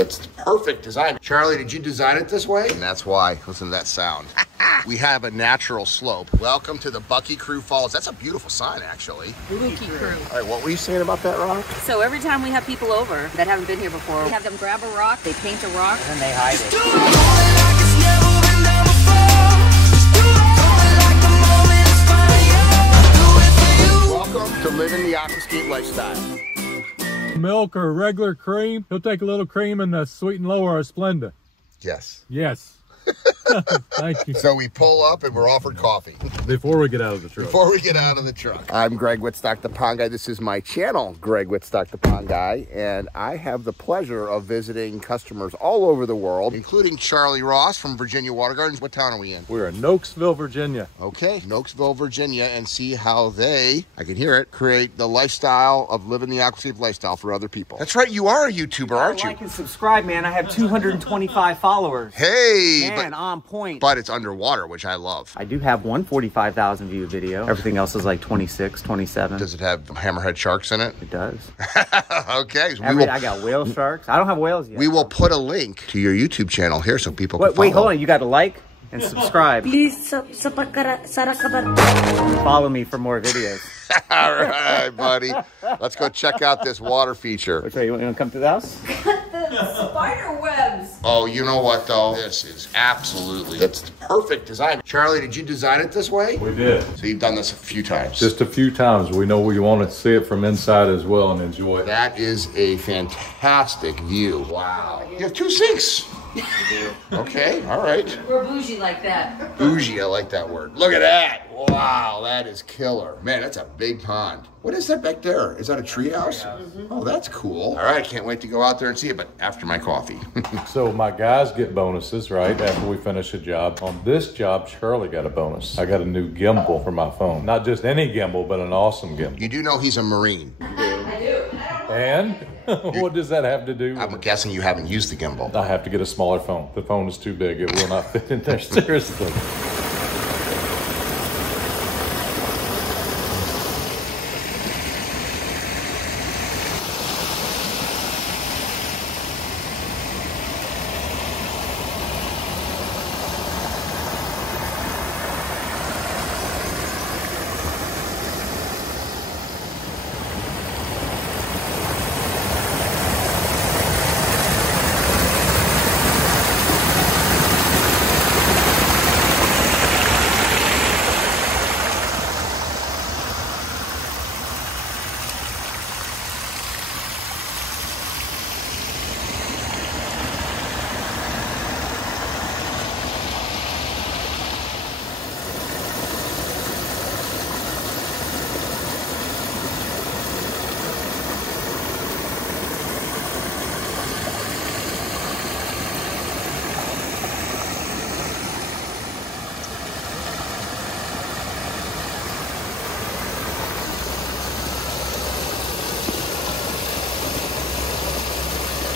That's the perfect design. Charlie, did you design it this way? And that's why. Listen to that sound. We have a natural slope. Welcome to the Buky Crew Falls. That's a beautiful sign, actually. Buky Crew. All right, what were you saying about that rock? So every time we have people over that haven't been here before, we have them grab a rock, they paint a rock, and then they hide it. Welcome to living the Aquascape lifestyle. Milk or regular cream? He'll take a little cream and sweeten lower or Splenda. Yes. Yes. Thank you. So we pull up and we're offered coffee. Before we get out of the truck. Before we get out of the truck. I'm Greg Wittstock, the Pond Guy. This is my channel, Greg Wittstock, the Pond Guy. And I have the pleasure of visiting customers all over the world, including Charlie Ross from Virginia Water Gardens. What town are we in? We're in Nokesville, Virginia. Okay, Nokesville, Virginia, and see how they, I can hear it, create the lifestyle of living the Aquascape lifestyle for other people. That's right, you are a YouTuber, aren't you? Like and subscribe, man. I have 225 followers. Hey! Man, on point. But it's underwater, which I love. I do have one 45,000 view video. Everything else is like 26, 27. Does it have hammerhead sharks in it? It does. Okay. So I got whale sharks. I don't have whales yet. We will put a link to your YouTube channel here so people can follow. Wait, hold on. You got to like and subscribe. Please Follow me for more videos. All right, buddy. Let's go check out this water feature. Which way, you want to come to the house? spider webs. Oh, you know what, though? This is absolutely, that's the perfect design. Charlie, did you design it this way? We did. So you've done this a few times. Just a few times. We know we want to see it from inside as well and enjoy it. That is a fantastic view. Wow. You have 2 sinks. Okay, all right. We're bougie like that. Bougie, I like that word. Look at that. Wow, that is killer. Man, that's a big pond. What is that back there? Is that a treehouse? Oh, that's cool. All right, can't wait to go out there and see it, but after my coffee. So my guys get bonuses, right, after we finish a job. On this job, Charlie got a bonus. I got a new gimbal for my phone. Not just any gimbal, but an awesome gimbal. You do know he's a Marine. I do. And what does that have to do with I'm guessing you haven't used the gimbal. I have to get a smaller phone. The phone is too big. It will not fit in there, seriously.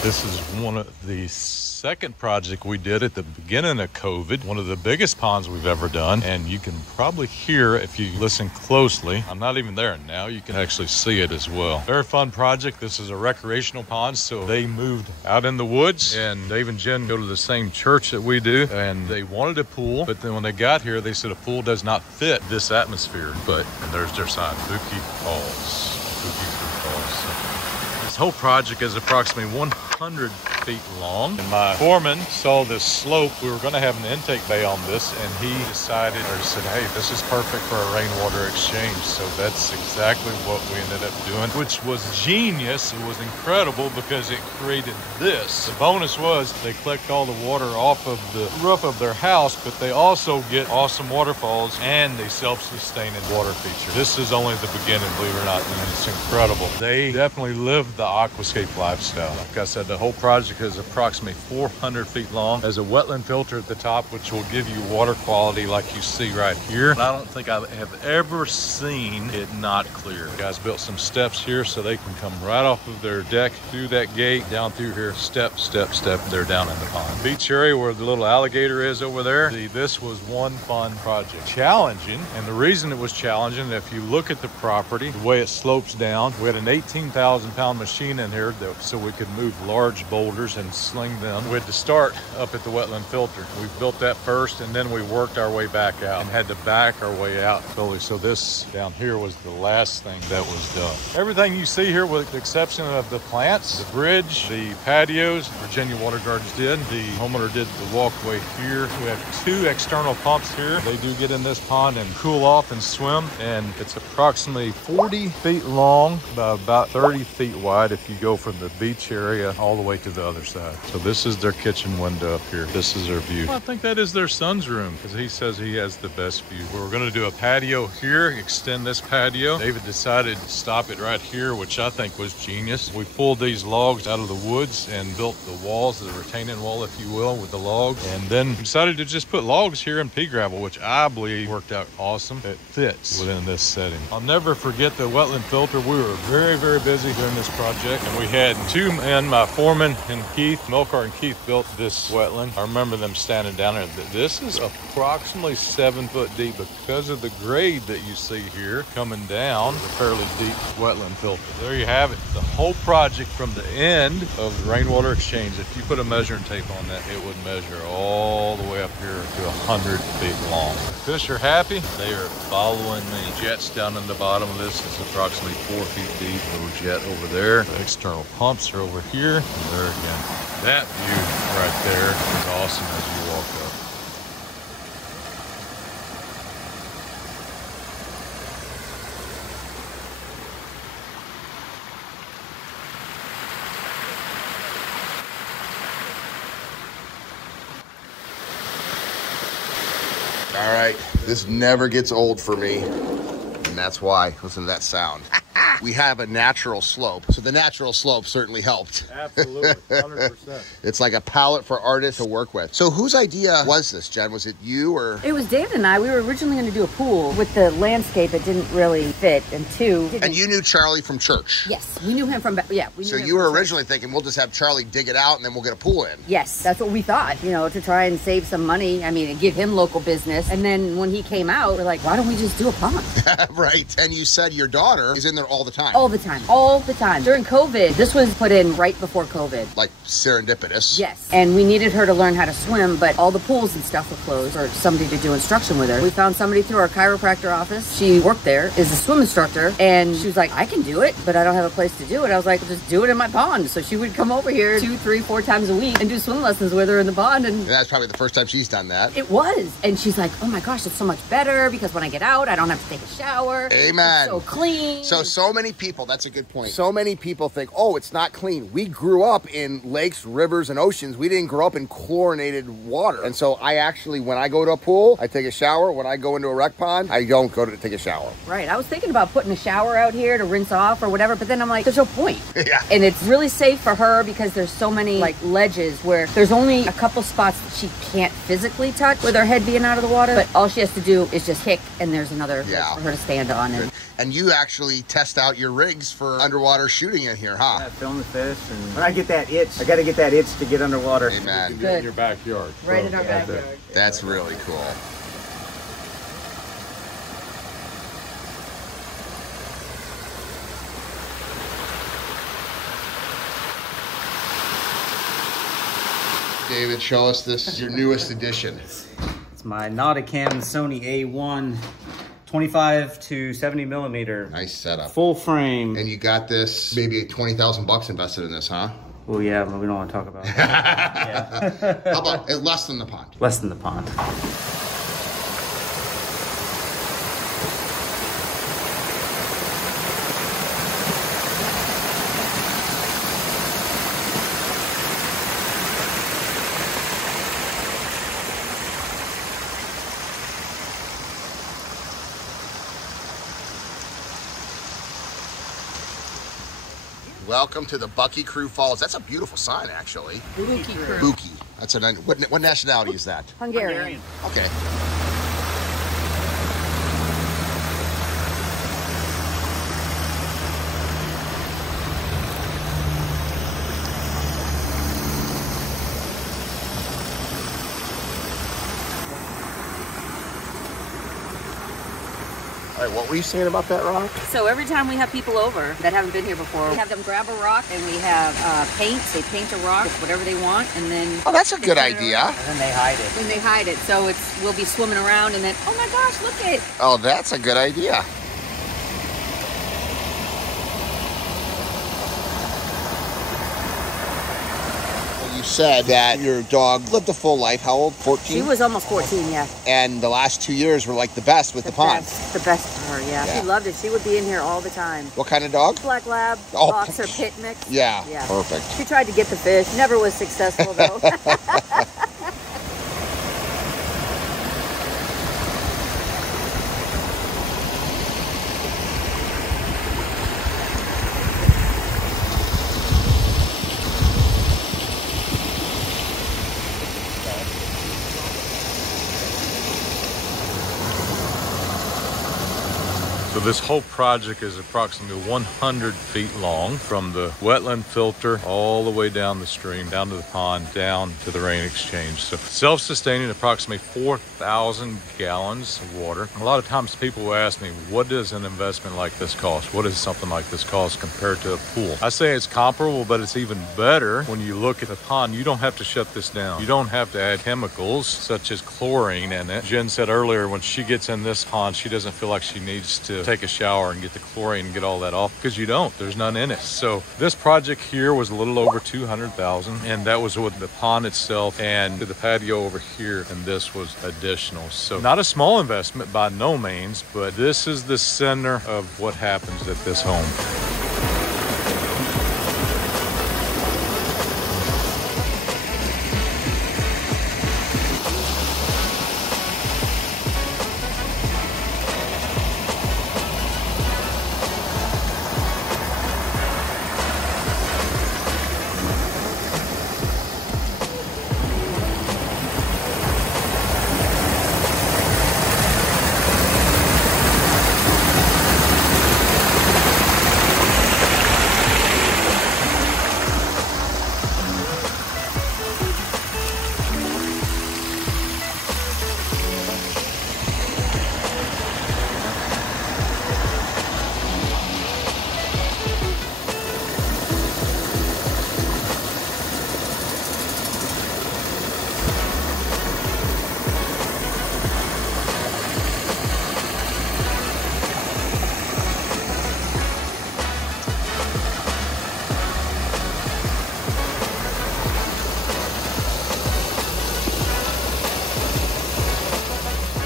This is one of the second project we did at the beginning of COVID, one of the biggest ponds we've ever done. And you can probably hear if you listen closely. I'm not even there now. You can actually see it as well. Very fun project. This is a recreational pond. So they moved out in the woods, and Dave and Jen go to the same church that we do, and they wanted a pool. But then when they got here, they said a pool does not fit this atmosphere. And there's their sign, Buky Falls, Buky Crew Falls. This whole project is approximately 100 feet long. And my foreman saw this slope. We were going to have an intake bay on this, and he decided, or said, hey, this is perfect for a rainwater exchange. So that's exactly what we ended up doing, which was genius. It was incredible because it created this. The bonus was they collect all the water off of the roof of their house, but they also get awesome waterfalls and a self-sustaining water feature. This is only the beginning, believe it or not, and it's incredible. They definitely live the aquascape lifestyle. Like I said, the whole project is approximately 400 feet long. There's a wetland filter at the top, which will give you water quality like you see right here. I don't think I have ever seen it not clear. The guys built some steps here so they can come right off of their deck, through that gate, down through here, step, step, step. They're down in the pond. Beach area where the little alligator is over there. See, this was one fun project. Challenging, and the reason it was challenging, if you look at the property, the way it slopes down, we had an 18,000 pound machine in here so we could move lower large boulders and sling them. We had to start up at the wetland filter. We built that first, and then we worked our way back out and had to back our way out fully. So this down here was the last thing that was done. Everything you see here, with the exception of the plants, the bridge, the patios, Virginia Water Gardens did. The homeowner did the walkway here. We have 2 external pumps here. They do get in this pond and cool off and swim, and it's approximately 40 feet long by about 30 feet wide if you go from the beach area all the way to the other side. So this is their kitchen window up here. This is their view. Well, I think that is their son's room, because he says he has the best view. We're going to do a patio here, extend this patio. David decided to stop it right here, which I think was genius. We pulled these logs out of the woods and built the walls, the retaining wall, if you will, with the logs, and then decided to just put logs here and pea gravel, which I believe worked out awesome. It fits within this setting. I'll never forget the wetland filter. We were very, very busy during this project, and we had 2 men, my foreman and Keith. Melcar and Keith built this wetland. I remember them standing down there. This is approximately 7 foot deep because of the grade that you see here coming down, a fairly deep wetland filter. There you have it. The whole project from the end of the Rainwater Exchange. If you put a measuring tape on that, it would measure all the way up here to 100 feet long. The fish are happy. They are following me. Jets down in the bottom of this is approximately 4 feet deep. Little jet over there. The external pumps are over here. And there again. That view right there is awesome as you walk up. All right, this never gets old for me, and that's why. Listen to that sound. We have a natural slope, so the natural slope certainly helped. Absolutely, 100%. It's like a palette for artists to work with. So whose idea was this, Jen? Was it you or? It was David and I. We were originally going to do a pool. With the landscape, it didn't really fit. And 2. And you knew Charlie from church? Yes, we knew him from, yeah. We knew So him you were from originally thinking, we'll just have Charlie dig it out and then we'll get a pool in. Yes, that's what we thought, you know, to try and save some money. I mean, and give him local business. And then when he came out, we're like, why don't we just do a pond? Right. And you said your daughter is in there all the time. All the time. All the time. During COVID, this was put in right before COVID. Like serendipitous. Yes. And we needed her to learn how to swim, but all the pools and stuff were closed for somebody to do instruction with her. We found somebody through our chiropractor office. She worked there, is a swim instructor, and she was like, I can do it, but I don't have a place to do it. I was like, well, just do it in my pond. So she would come over here 2, 3, 4 times a week and do swim lessons with her in the pond. And that's probably the first time she's done that. It was. And she's like, oh my gosh, it's so much better because when I get out, I don't have to take a shower. Amen. It's so clean. So many people, that's a good point. So many people think, oh, it's not clean. We grew up in lakes, rivers, and oceans. We didn't grow up in chlorinated water. And so I actually, when I go to a pool, I take a shower. When I go into a rec pond, I don't go to take a shower. Right. I was thinking about putting a shower out here to rinse off or whatever, but then I'm like, there's no point. Yeah. And it's really safe for her because there's so many like ledges where there's only a couple spots that she can't physically touch with her head being out of the water, but all she has to do is just kick and there's another place for her to stand on. And you actually test out your rigs for underwater shooting in here, huh? Yeah, film the fish, and when I get that itch, I got to get that itch to get underwater. Amen. You can do it in your backyard. Right in our backyard. That's really cool. David, show us this, your newest addition. It's my Nauticam Sony A1 25 to 70 millimeter. Nice setup. Full frame. And you got this, maybe 20,000 bucks invested in this, huh? Well, yeah, but we don't want to talk about it. Yeah. How about less than the pond? Less than the pond. Welcome to the Buky Crew Falls. That's a beautiful sign, actually. Buky Crew. Buky. That's a what nationality is that? Hungarian. Okay. All right, what were you saying about that rock? So every time we have people over that haven't been here before, we have them grab a rock and we have paint. They paint a rock with whatever they want, and then Oh, that's a good idea. And then they hide it. then they hide it. So we'll be swimming around, and then oh my gosh, look it! Oh, that's a good idea. You said that your dog lived a full life. How old? 14? She was almost 14, yeah. And the last 2 years were like the best with the pond. The best for her, yeah. Yeah. She loved it. She would be in here all the time. What kind of dog? Black lab, Oh. boxer pit mix. Yeah, Yeah. perfect. She tried to get the fish. Never was successful though. So this whole project is approximately 100 feet long, from the wetland filter all the way down the stream, down to the pond, down to the rain exchange. So self-sustaining, approximately 4,000 gallons of water. A lot of times people will ask me, what does an investment like this cost? What does something like this cost compared to a pool? I say it's comparable, but it's even better when you look at the pond. You don't have to shut this down. You don't have to add chemicals such as chlorine in it. Jen said earlier, when she gets in this pond, she doesn't feel like she needs to take a shower and get the chlorine and get all that off, because you don't. There's none in it. So this project here was a little over 200,000, and that was with the pond itself and the patio over here, and this was additional. So not a small investment by no means, but this is the center of what happens at this home.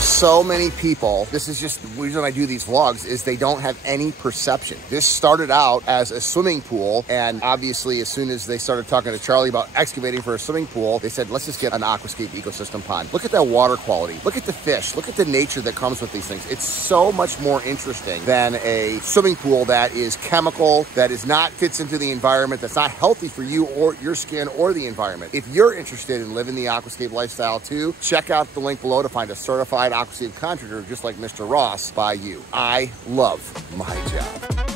So many people, this is just the reason I do these vlogs, is they don't have any perception. This started out as a swimming pool, and obviously as soon as they started talking to Charlie about excavating for a swimming pool, they said, let's just get an aquascape ecosystem pond. Look at that water quality. Look at the fish. Look at the nature that comes with these things. It's so much more interesting than a swimming pool that is chemical, that is not fits into the environment, that's not healthy for you or your skin or the environment. If you're interested in living the aquascape lifestyle too, check out the link below to find a certified aquascape contractor just like Mr. Ross by you. I love my job.